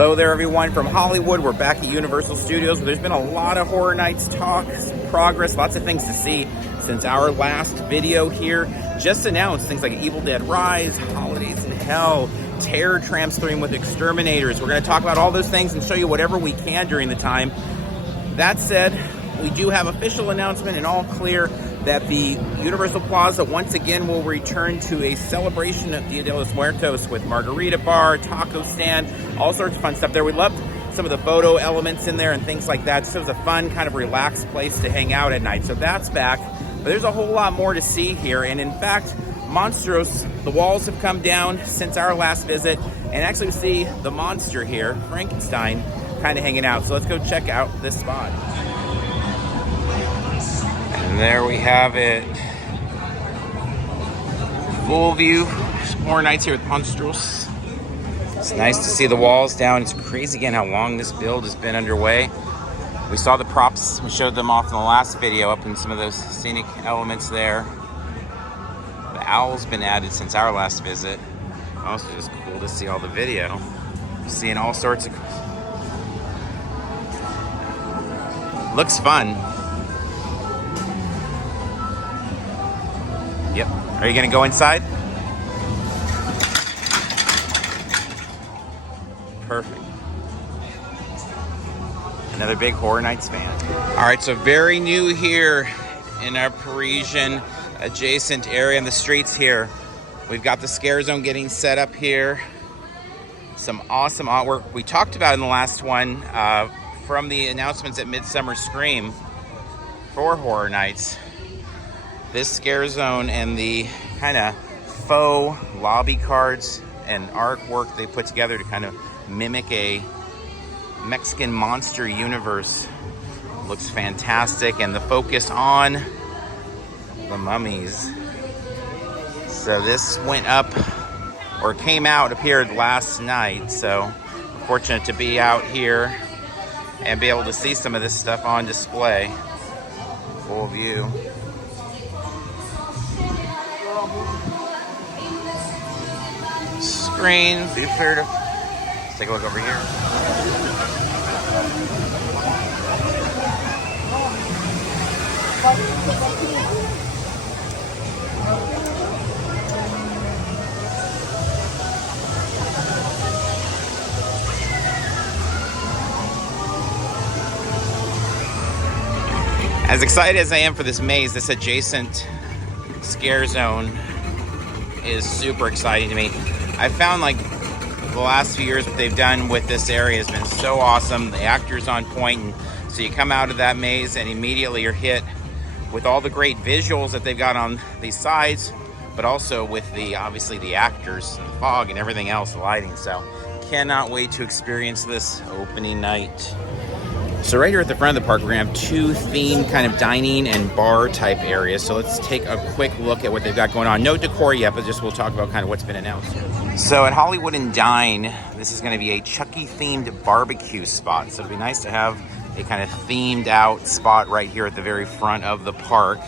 Hello there everyone from Hollywood. We're back at Universal Studios. There's been a lot of Horror Nights talk, progress, lots of things to see since our last video here. Just announced things like Evil Dead Rise, Holidays in Hell, Terror Tram stream with Exterminators. We're going to talk about all those things and show you whatever we can during the time. That said, we do have official announcement and all clear that the Universal Plaza once again will return to a celebration of Dia de los Muertos with margarita bar, taco stand, all sorts of fun stuff there. We loved some of the photo elements in there and things like that. So it was a fun, kind of relaxed place to hang out at night. So that's back. But there's a whole lot more to see here. And in fact, Monstros, the walls have come down since our last visit. And actually we see the monster here, Frankenstein, kind of hanging out. So let's go check out this spot. And there we have it. Full view. Horror Nights here with Monstros. It's nice to see the walls down. It's crazy again how long this build has been underway. We saw the props. We showed them off in the last video up in some of those scenic elements there. The owl's been added since our last visit. Also just cool to see all the video. Seeing all sorts of... Looks fun. Yep. Are you gonna go inside? Perfect. Another big Horror Nights fan. All right, so very new here in our Parisian adjacent area in the streets here. We've got the scare zone getting set up here. Some awesome artwork we talked about in the last one from the announcements at Midsummer Scream for Horror Nights. This scare zone and the kind of faux lobby cards and artwork they put together to kind of mimic a Mexican monster universe looks fantastic, and the focus on the mummies. So this went up, or came out, appeared last night, so I'm fortunate to be out here and be able to see some of this stuff on display. Full view. Screen, be sure to let's take a look over here. As excited as I am for this maze, this adjacent scare zone is super exciting to me. I found like the last few years what they've done with this area has been so awesome. The actors on point, and so you come out of that maze and immediately you're hit with all the great visuals that they've got on these sides, but also with the obviously the actors, the fog and everything else, the lighting. So cannot wait to experience this opening night. So right here at the front of the park, we're gonna have two themed kind of dining and bar type areas. So let's take a quick look at what they've got going on. No decor yet, but just we'll talk about kind of what's been announced. So at Hollywood and Dine, this is gonna be a Chucky themed barbecue spot. So it'd be nice to have a kind of themed out spot right here at the very front of the park.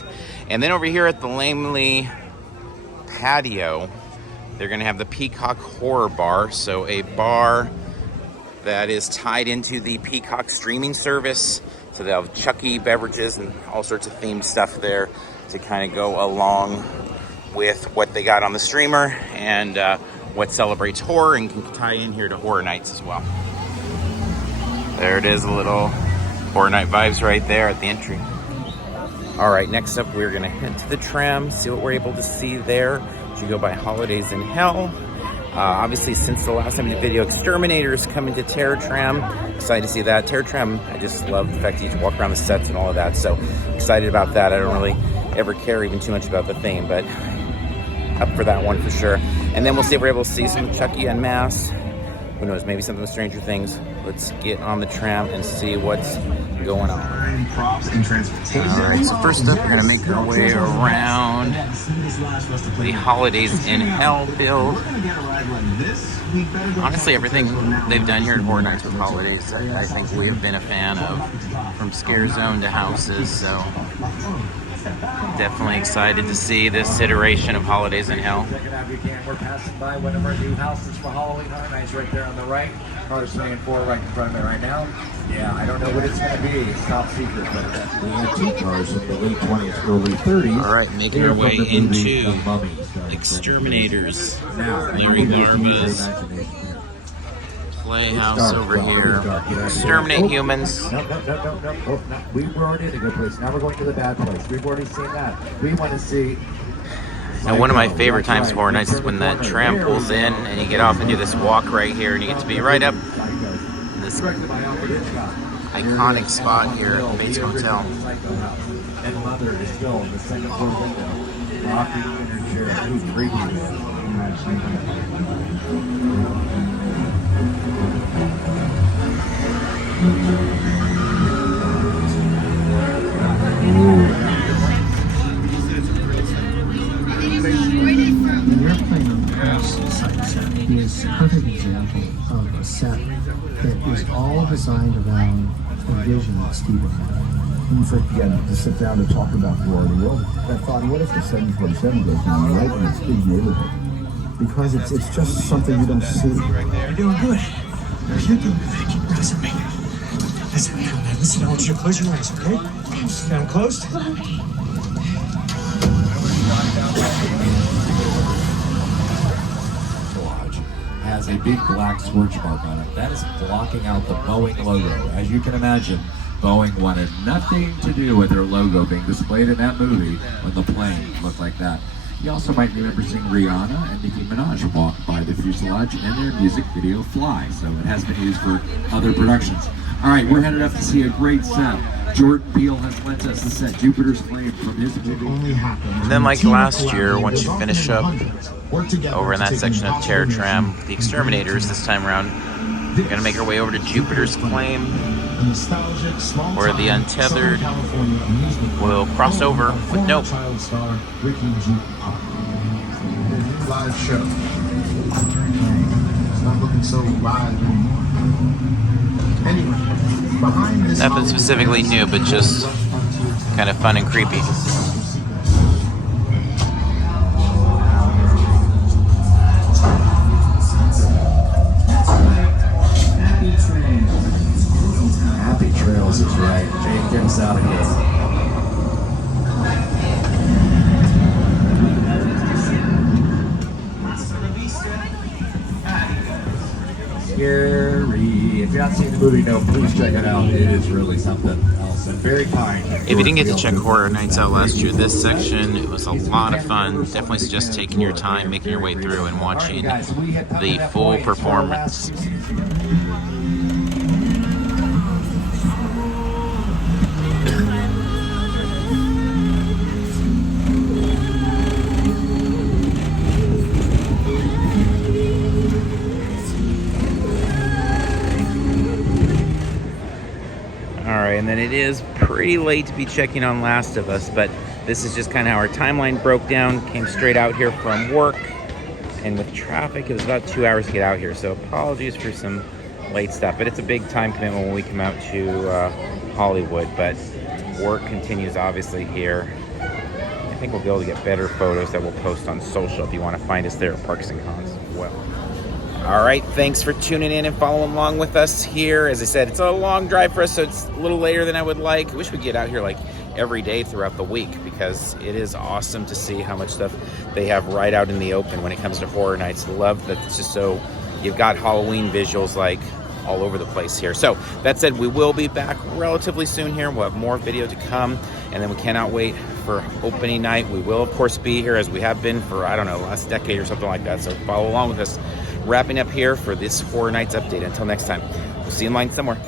And then over here at the Langley patio, they're gonna have the Peacock Horror Bar. So a bar that is tied into the Peacock streaming service. So they'll have Chucky beverages and all sorts of themed stuff there to kind of go along with what they got on the streamer and what celebrates horror and can tie in here to Horror Nights as well. There it is, a little Horror Night vibes right there at the entry. All right, next up we're gonna head to the Tram, see what we're able to see there as you go by Holidays in Hell. Obviously, since the last time we did video, Exterminators coming to Terror Tram. Excited to see that. Terror Tram, I just love the fact that you can walk around the sets and all of that. So excited about that. I don't really ever care even too much about the theme, but up for that one for sure. And then we'll see if we're able to see some Chucky en masse. Who knows, maybe something with Stranger Things. Let's get on the tram and see what's going on. Props and transportation. All right, so first up, we're gonna make our way around the Holidays in Hell build. Honestly, everything they've done here at Horror Nights with Holidays, I think we have been a fan of, from Scare Zone to houses, so definitely excited to see this iteration of Holidays in Hell. We're passing by one of our new houses for Halloween Horror Nights right there on the right. Car's staying for right in front of me right now. Yeah, I don't know what it's going to be. It's top secret, but we had 2 cars in the late 20s, early 30s. All right, making our way into Exterminators. Larry Larva's Playhouse over here. Exterminate humans. No. We were already in a good place. Now we're going to the bad place. We've already seen that. We want to see... Now, one of my favorite times of Horror Nights is when that tram pulls in and you get off and do this walk right here, and you get to be right up in this iconic spot here at the Bates Hotel. And Mother is still in the second floor window, rocking in her chair. Who's creepy, man? The airplane house site set is a perfect example of a set that is all designed around a vision that Stephen had. And you forget to sit down to talk about War of the World. I thought, what if the 747 goes down right in this big neighborhood? Because it's just something you don't see. You're doing good. You're doing good. Keep listening. Listen, I want you to close your eyes, okay? Down close. Has a big black swirch mark on it. That is blocking out the Boeing logo. As you can imagine, Boeing wanted nothing to do with their logo being displayed in that movie when the plane looked like that. You also might remember seeing Rihanna and Nicki Minaj walk by the fuselage in their music video Fly, so it has been used for other productions. All right, we're headed up to see a great set. Jordan Peele has lent us the set Jupiter's Claim from his movie. And then, like last year, once you finish up over in that section of Terror Tram, the Exterminators this time around, we're going to make our way over to Jupiter's Claim, where the Untethered will cross over with Nope. Live show. It's not looking so live anymore. Anyway, behind this... Nothing specifically new, but just kind of fun and creepy. Happy Trails is right. Jake, get us out of here. Scary. If you're not seeing the movie, no, please check it out. It is really something else and very kind. If you didn't get to check Horror Nights out last year, this section, it was a lot of fun. Definitely suggest taking your time, making your way through and watching the full performance. And then it is pretty late to be checking on Last of Us, but this is just kind of how our timeline broke down. Came straight out here from work, and with traffic, it was about 2 hours to get out here, so apologies for some late stuff, but it's a big time commitment when we come out to Hollywood, but work continues obviously here. I think we'll be able to get better photos that we'll post on social if you want to find us there at Parks and Cons as well. All right, thanks for tuning in and following along with us here. As I said, it's a long drive for us, so it's a little later than I would like. I wish we could get out here like every day throughout the week, because it is awesome to see how much stuff they have right out in the open when it comes to Horror Nights. Love that it's just so, you've got Halloween visuals like all over the place here. So that said, we will be back relatively soon here. We'll have more video to come, and then we cannot wait for opening night. We will, of course, be here as we have been for, I don't know, last decade or something like that. So follow along with us. Wrapping up here for this Horror Nights update. Until next time, we'll see you in line somewhere.